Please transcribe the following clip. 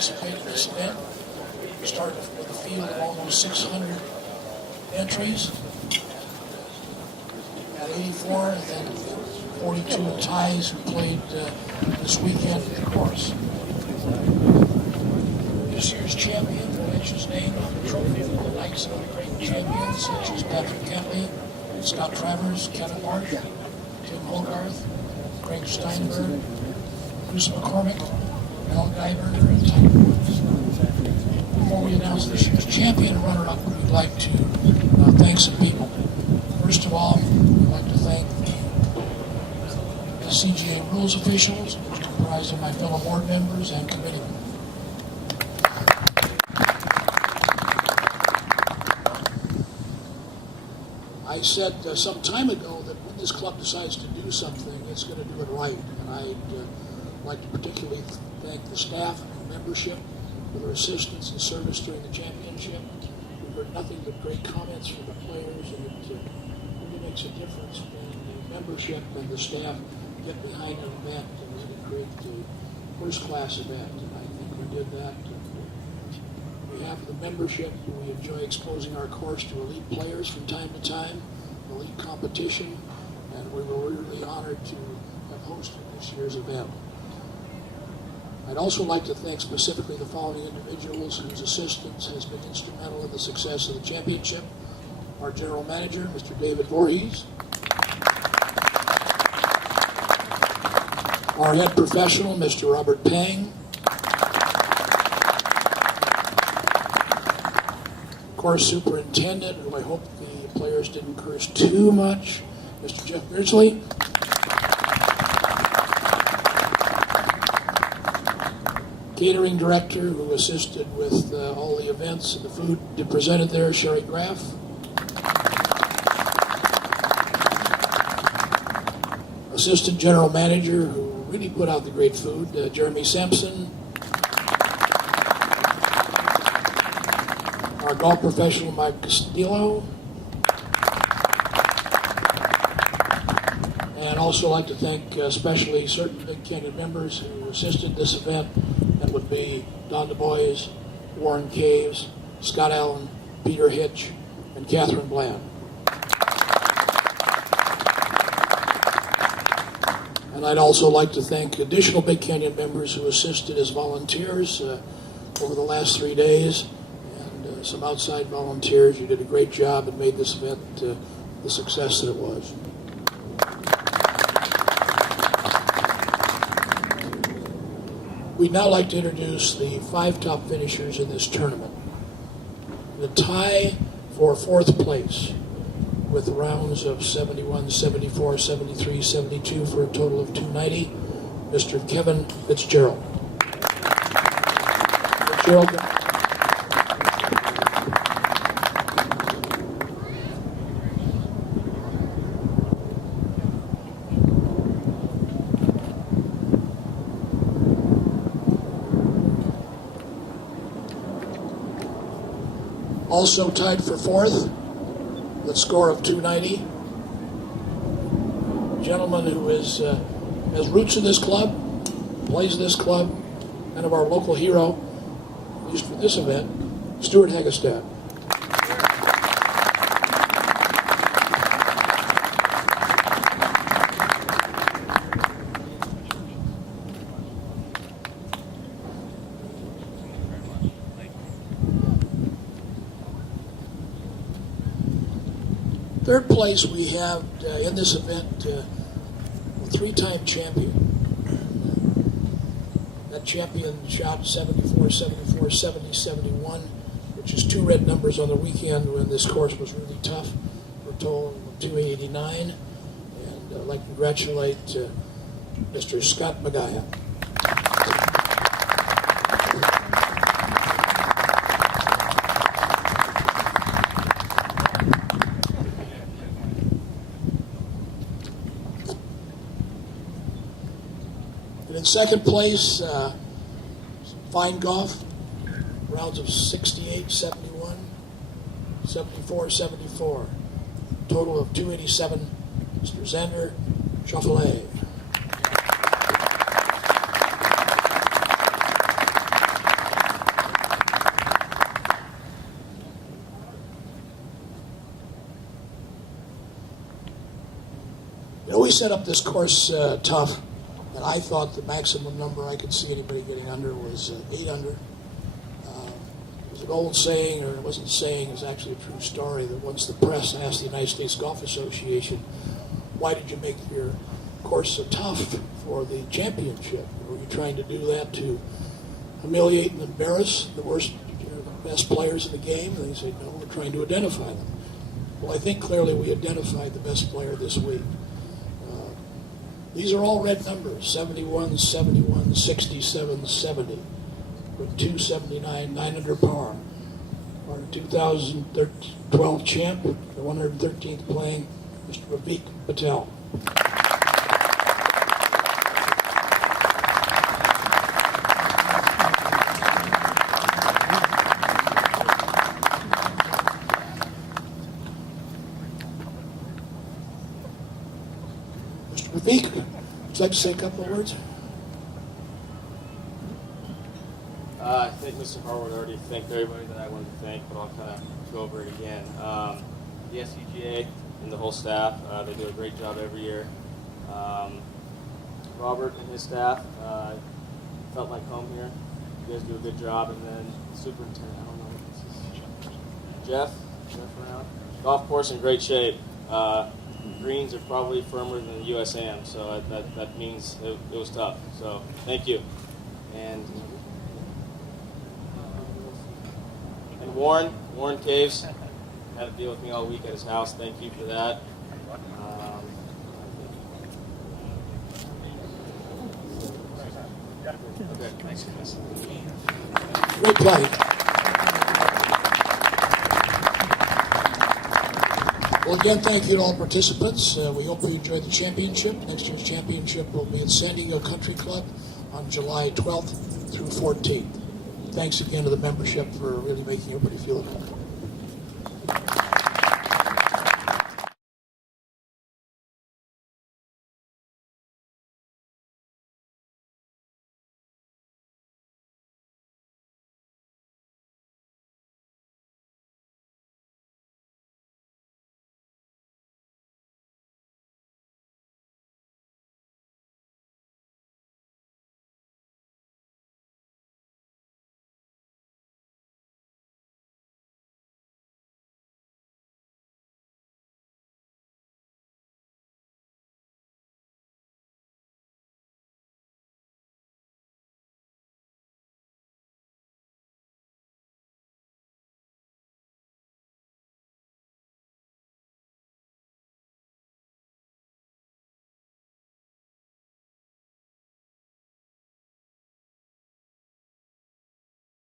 participate in this event. We started with a field of almost 600 entries. At 84, and then 42 ties who played this weekend of the course. This year's champion will etch his name on the trophy with the likes of the great champions such as Patrick Kentley, Scott Travers, Kevin Marsh, Tim Hogarth, Craig Steinberg, Bruce McCormick, Al Guyberger, and Tiger Woods. Before we announce this year's champion and runner-up, we'd like to thank some people. First of all, I'd like to thank the SCGA rules officials, which comprise of my fellow board members and committeemen. I said some time ago that when this club decides to do something, it's going to do it right. And I'd like to particularly thank the staff and membership for their assistance and service during the championship. We've heard nothing but great comments from the players, and it really makes a difference when the membership and the staff get behind an event and really create a first-class event. And I think we did that. On behalf of the membership, we enjoy exposing our course to elite players from time to time, elite competition, and we were really honored to have hosted this year's event. I'd also like to thank specifically the following individuals whose assistance has been instrumental in the success of the championship. Our general manager, Mr. David Voorhees. Our head professional, Mr. Robert Pang. Course superintendent, who I hope the players didn't curse too much, Mr. Jeff Beardsley. Catering director, who assisted with all the events and the food presented there, Sherry Graff. Assistant general manager, who really put out the great food, Jeremy Sampson. Our golf professional, Mike Castillo. And I'd also like to thank especially certain Big Canyon members who assisted this event. That would be Don Du Bois, Warren Caves, Scott Allen, Peter Hitch, and Catherine Bland. And I'd also like to thank additional Big Canyon members who assisted as volunteers over the last 3 days, and some outside volunteers. You did a great job and made this event the success that it was. We'd now like to introduce the 5 top finishers in this tournament. The tie for 4th place with rounds of 71, 74, 73, 72 for a total of 290, Mr. Kevin Fitzgerald. Fitzgerald. Also tied for 4th, with a score of 290. A gentleman who has roots in this club, plays this club, kind of our local hero, at least for this event, Stuart Hagestad. Third place we have in this event a 3-time champion. That champion shot 74, 74, 70, 71, which is 2 red numbers on the weekend when this course was really tough. We're told 289. And I'd like to congratulate Mr. Scott Magaya. In second place, fine golf, rounds of 68, 71, 74, 74. Total of 287, Mr. Xander Chauvelet. we set up this course tough, and I thought the maximum number I could see anybody getting under was 8 under. It was an old saying, or it wasn't a saying, it was actually a true story, that once the press asked the United States Golf Association, why did you make your course so tough for the championship? Were you trying to do that to humiliate and embarrass the worst, the best players in the game? And they said, no, we're trying to identify them. Well, I think clearly we identified the best player this week. These are all red numbers, 71, 71, 67, 70. With 279, 9 under par. Our 2012 champ, the 113th playing, Mr. Bhavik Patel. Mr. Bhavik, would you like to say a couple of words? I think Mr. Harwood already thanked everybody that I wanted to thank, but I'll kind of go over it again. The SCGA and the whole staff, they do a great job every year. Robert and his staff, felt like home here. You guys do a good job. And then superintendent, I don't know what this is. Jeff around. Golf course in great shape. Greens are probably firmer than the USAM, so that means it was tough. So thank you. And Warren Caves had to deal with me all week at his house. Thank you for that. Okay, thanks, guys. Great play. Well, again, thank you to all participants. We hope you enjoyed the championship. Next year's championship will be at San Diego Country Club on July 12th through 14th. Thanks again to the membership for really making everybody feel good.